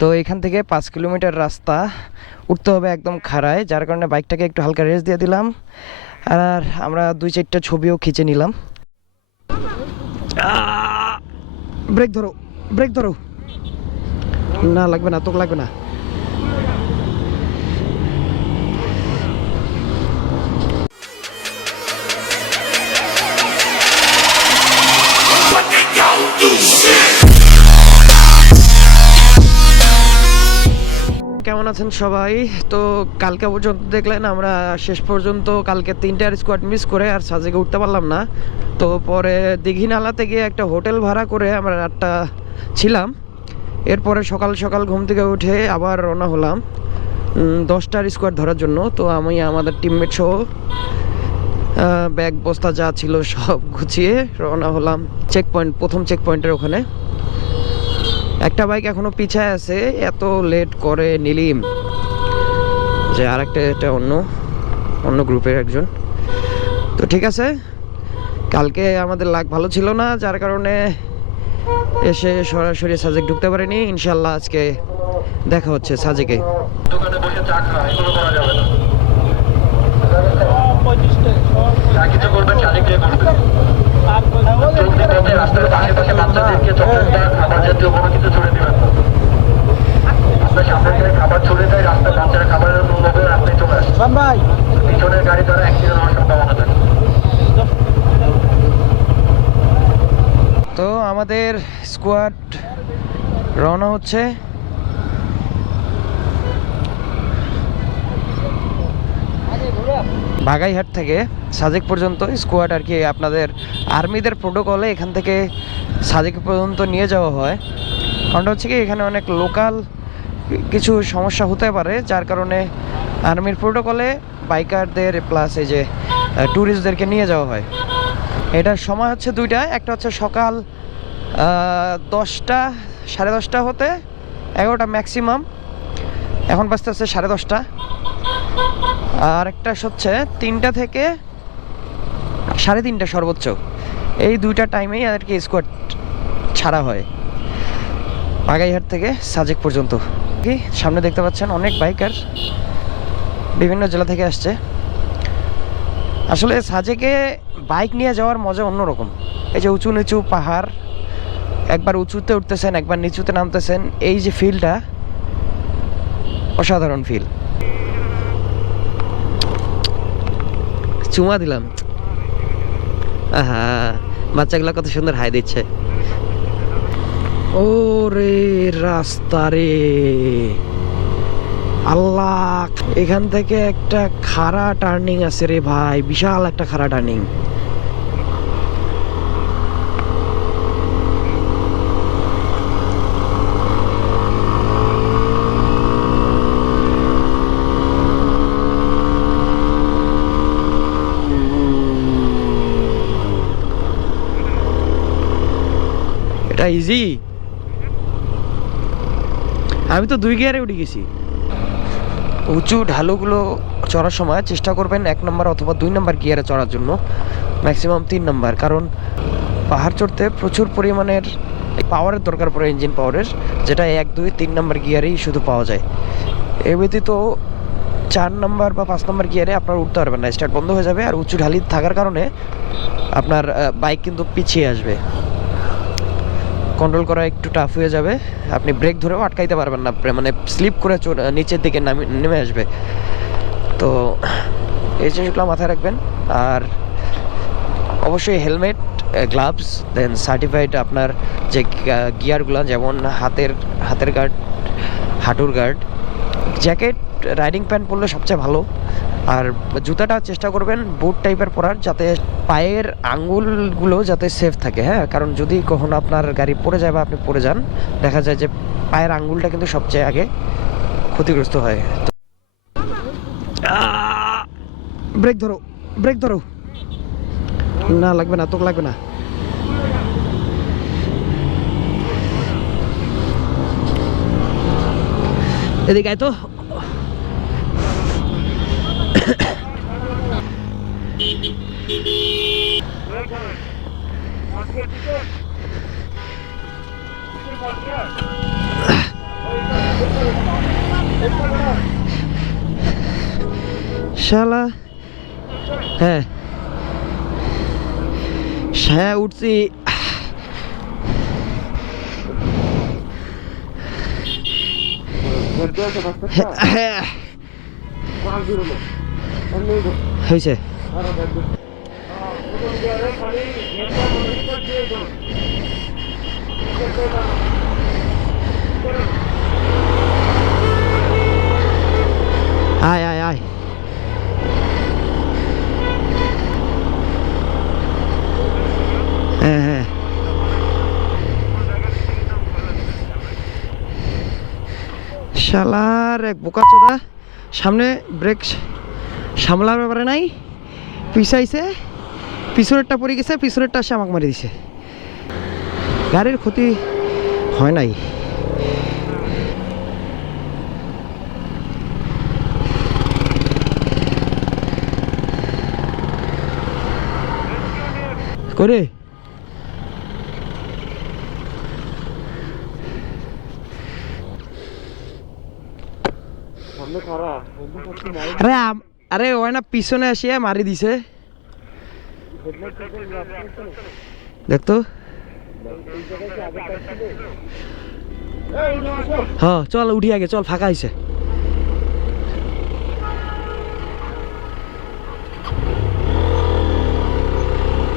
তো এখান থেকে পাঁচ কিলোমিটার রাস্তা, উঠতে হবে একদম খাড়ায়, যার কারণে বাইকটাকে একটু হালকা রেস্ট দিয়ে দিলাম। আর আমরা দুই চারটা ছবিও খিচে নিলাম। ব্রেক ধরো ব্রেক ধরো। না, লাগবে না, তোকে লাগবে না। আছেন সবাই? তো কালকে পর্যন্ত দেখলেন আমরা শেষ পর্যন্ত কালকে তিনটার স্কোয়াড মিস করে আর সাজেকে উঠতে পারলাম না। তো পরে দীঘিনালাতে গিয়ে একটা হোটেল ভাড়া করে আমরা রাতটা ছিলাম। এরপরে সকাল সকাল ঘুম থেকে উঠে আবার রওনা হলাম দশটার স্কোয়াড ধরার জন্য। তো আমি, আমাদের টিমমেট সহ ব্যাগ বস্তা যা ছিল সব গুছিয়ে রওনা হলাম চেক পয়েন্ট প্রথম চেক পয়েন্টের ওখানে। একটা বাইক এখনও পিছায় আছে এত লেট করে নিলিম। যে আরেকটা এটা অন্য অন্য গ্রুপের একজন। তো ঠিক আছে কালকে আমাদের লাগ ভালো ছিল না যার কারণে এসে সরাসরি সাজেক ঢুকতে পারিনি। ইনশাল্লাহ আজকে দেখা হচ্ছে সাজেকে। দোকানে বসে চা খাওয়া এগুলো করা যাবে না যা কিছু করবেন সাজেক দিয়ে করবেন চলতি পথে রাস্তার পাশে পাশে বাচ্চাদেরকে চকলেট বা খাবার জাতীয় কোনো কিছু ছড়ে দেবেন না আপনার সামনে থেকে খাবার ছড়ে দেয় রাস্তার বাচ্চারা খাবারের মূল হবে আপনি চলে আসেন পিছনের গাড়ি দ্বারা অ্যাক্সিডেন্ট হওয়ার সম্ভাবনা থাকে তো আমাদের স্কোয়াড রওনা হচ্ছে বাগাইহাট থেকে সাজেক পর্যন্ত স্কোয়াড আর কি আপনাদের আর্মিদের প্রোটোকলে এখান থেকে সাজেক পর্যন্ত নিয়ে যাওয়া হয়। কারণটা হচ্ছে কি, এখানে অনেক লোকাল কিছু সমস্যা হতে পারে, যার কারণে আর্মির প্রোটোকলে বাইকারদের প্লাস এই যে ট্যুরিস্টদেরকে নিয়ে যাওয়া হয়। এটার সময় হচ্ছে দুইটা একটা হচ্ছে সকাল দশটা সাড়ে দশটা হতে এগারোটা ম্যাক্সিমাম এখন বাজতে হচ্ছে সাড়ে দশটা। আর একটা হচ্ছে তিনটা থেকে সাড়ে তিনটা সর্বোচ্চ। এই দুইটা টাইমেই আর কি স্কোয়াড ছাড়া হয়। বাগাইহাট থেকে সাজেক পর্যন্ত। কি, সামনে দেখতে পাচ্ছেন অনেক বাইকার বিভিন্ন জেলা থেকে আসছে। আসলে সাজেকে বাইক নিয়ে যাওয়ার মজা অন্যরকম। এই যে উঁচু নিচু পাহাড় একবার উঁচুতে উঠতেছেন, একবার নিচুতে নামতেছেন, এই যে ফিলটা, অসাধারণ ফিল। চুমা দিলাম। আহা, বাচ্চাগুলো কত সুন্দর হাই দিচ্ছে। ও রে রাস্তা রে। আল্লাহ, এখান থেকে একটা খাড়া টার্নিং আছে রে ভাই, বিশাল একটা খাড়া টার্নিং এটা ইজি আমি তো দুই গিয়ারে উঠে গেছি। উঁচু ঢালুগুলো চড়ার সময় চেষ্টা করবেন এক নম্বর অথবা দুই নম্বর গিয়ারে চড়ার জন্য ম্যাক্সিমাম তিন নম্বর, কারণ পাহাড় চড়তে প্রচুর পরিমাণের পাওয়ারের দরকার পড়ে ইঞ্জিন পাওয়ারের যেটা এক, দুই, তিন নম্বর গিয়ারেই শুধু পাওয়া যায়। এ ব্যতীত চার নম্বর বা পাঁচ নম্বর গিয়ারে আপনার উঠতে পারবেন না স্টার্ট বন্ধ হয়ে যাবে আর উঁচু ঢালি থাকার কারণে আপনার বাইক কিন্তু পিছিয়ে আসবে। কন্ট্রোল করা একটু টাফ হয়ে যাবে। আপনি ব্রেক ধরেও আটকাইতে পারবেন না মানে স্লিপ করে নিচের দিকে নেমে আসবে। তো এই জিনিসগুলো মাথায় রাখবেন। আর অবশ্যই হেলমেট গ্লাভস দেন সার্টিফাইড আপনার যে গিয়ারগুলো যেমন হাতের হাতের গার্ড হাঁটুর গার্ড জ্যাকেট রাইডিং প্যান্ট পরলে সবচেয়ে ভালো। আর জুতাটা চেষ্টা করবেন বুট টাইপের পরার, যাতে পায়ের আঙ্গুলগুলো যাতে সেফ থাকে হ্যাঁ? কারণ যদি কখনো আপনার গাড়ি পড়ে যায় বা আপনি পড়ে যান, দেখা যায় যে পায়ের আঙ্গুলটা কিন্তু সবচেয়ে আগে ক্ষতিগ্রস্ত হয়। ব্রেক ধরো ব্রেক ধরো। না, লাগবে না, তোকে লাগবে না। এদিকে তো। শালা। হ্যাঁ। হ্যাঁ উঠছি। হ্যাঁ। হয়েছে। আয় আয় আয়। হ্যাঁ হ্যাঁ। শালার এক বোকা চোদা। সামনে ব্রেক সামলার ব্যাপারে নাই। পিছাইছে পিছনেরটা পড়ে গেছে পিছনেরটা সে আমাকে মারি দিছে। গাড়ির ক্ষতি হয় নাই। করে আরে আরে ওই না পিছনে আসিয়া মারি দিছে। দেখতো হ্যাঁ চল, উঠি আগে, চল, ফাঁকা হয়েছে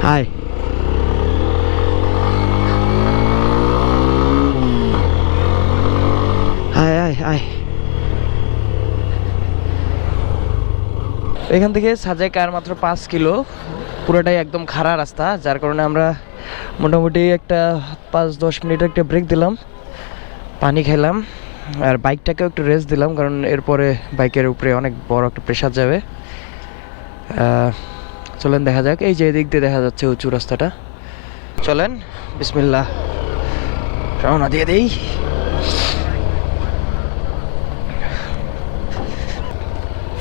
হাই আয় আয় আয় এখান থেকে সাজেক আর মাত্র পাঁচ কিলো। পুরোটাই একদম খাড়া রাস্তা, যার কারণে আমরা মোটামুটি একটা পাঁচ দশ মিনিটের একটা ব্রেক দিলাম, পানি খেলাম, আর বাইকটাকেও একটু রেস্ট দিলাম, কারণ এরপরে বাইকের উপরে অনেক বড় একটা প্রেশার যাবে। চলেন দেখা যাক, এই যে এদিক দিয়ে দেখা যাচ্ছে উঁচু রাস্তাটা। চলেন, বিসমিল্লাহ, রওনা দিয়ে দেই।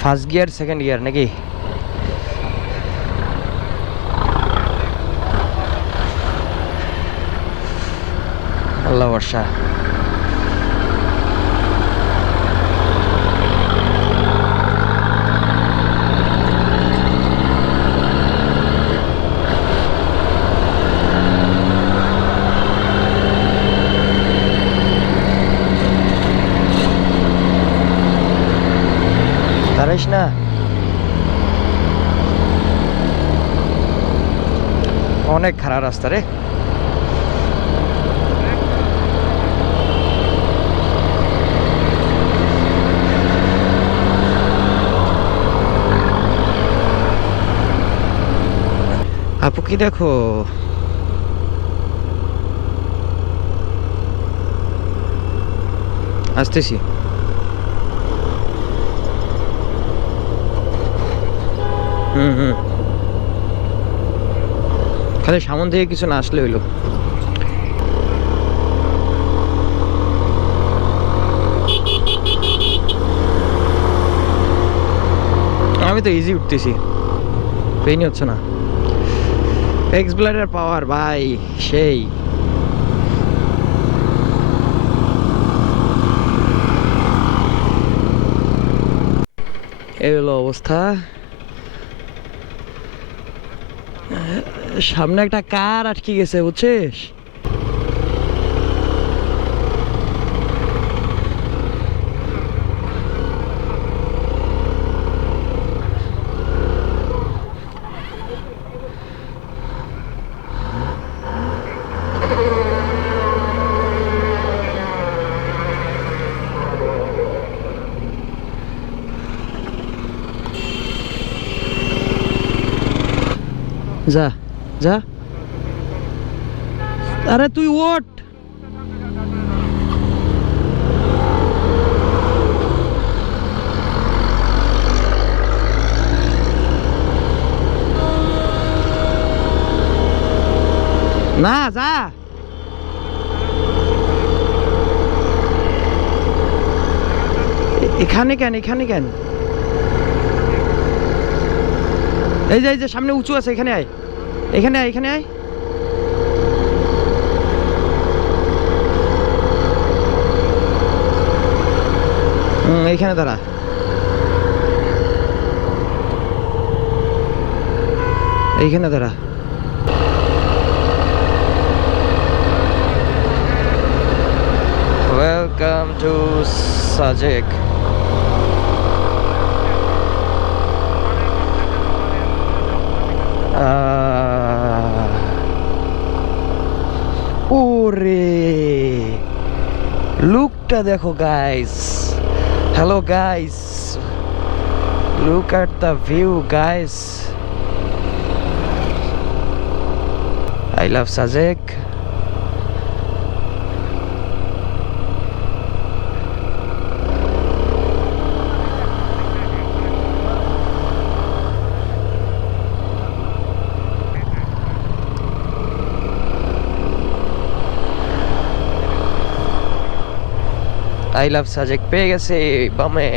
ফার্স্ট গিয়ার সেকেন্ড গিয়ার নাকি? আল্লাহ বর্ষা না? অনেক খারাপ রাস্তা রে। আপু কি দেখো? আসতেছি। হুম হুম। খালি সামন থেকে কিছু না আসলে হইল। আমি তো ইজি উঠতেছি। পেইনই হচ্ছে না। এক্স ব্লাডের পাওয়ার ভাই, সেই। এই হলো অবস্থা। সামনে একটা কার আটকে গেছে বুঝছিস? যা যা। আরে তুই ওঠ। না যা। এখানে কেন এখানে কেন? এই যে এই যে, সামনে উঁচু আছে, এখানে আয়। এখানে আয় এখানে আয়। হুম এইখানে দাঁড়া। এইখানে দাঁড়া। Welcome to Sajek ওরে লুকটা দেখো guys hello guys look at the view guys I love Sajek I love Sajek পেয়ে গেছে বামে